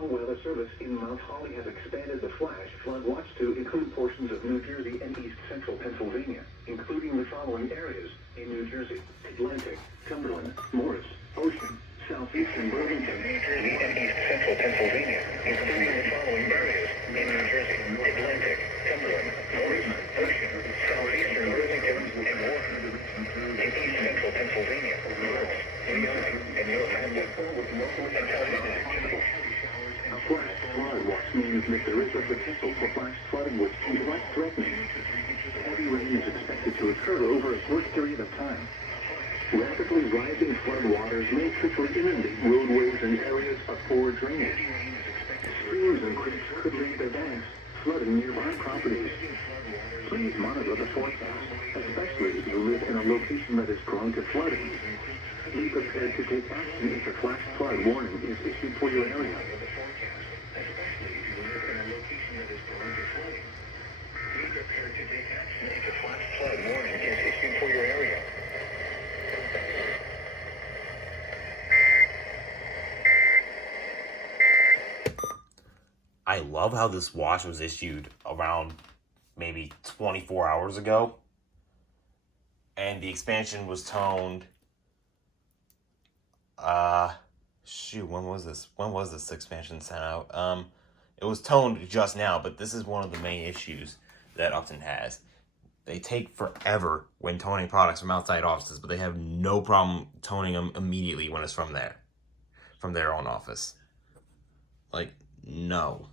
National Weather Service in Mount Holly has expanded the flash flood watch to include portions of New Jersey and east central Pennsylvania, including the following areas in New Jersey: Atlantic, Cumberland, Morris, Ocean, southeastern Burlington, New Jersey, and east central Pennsylvania, including the following areas in New Jersey: Atlantic, Cumberland, Morris, Ocean, southeastern Burlington, and Warren. In east central Pennsylvania, Lawrence, New York, and Northampton, with local and county activity. A flash flood watch means that there is a potential for flash flooding which can be life-threatening. Heavy rain is expected to occur over a short period of time. Rapidly rising flood waters may quickly inundate roadways and areas of poor drainage. Streams and creeks could leave their banks, flooding nearby properties. Please monitor the forecast, especially if you live in a location that is prone to flooding. Be prepared to take action if a flash flood warning is issued for your area. I love how this watch was issued around maybe 24 hours ago. And the expansion was toned. When was this? When was this expansion sent out? It was toned just now, but this is one of the main issues that Upton has. They take forever when toning products from outside offices, but they have no problem toning them immediately when it's from their own office. Like, no.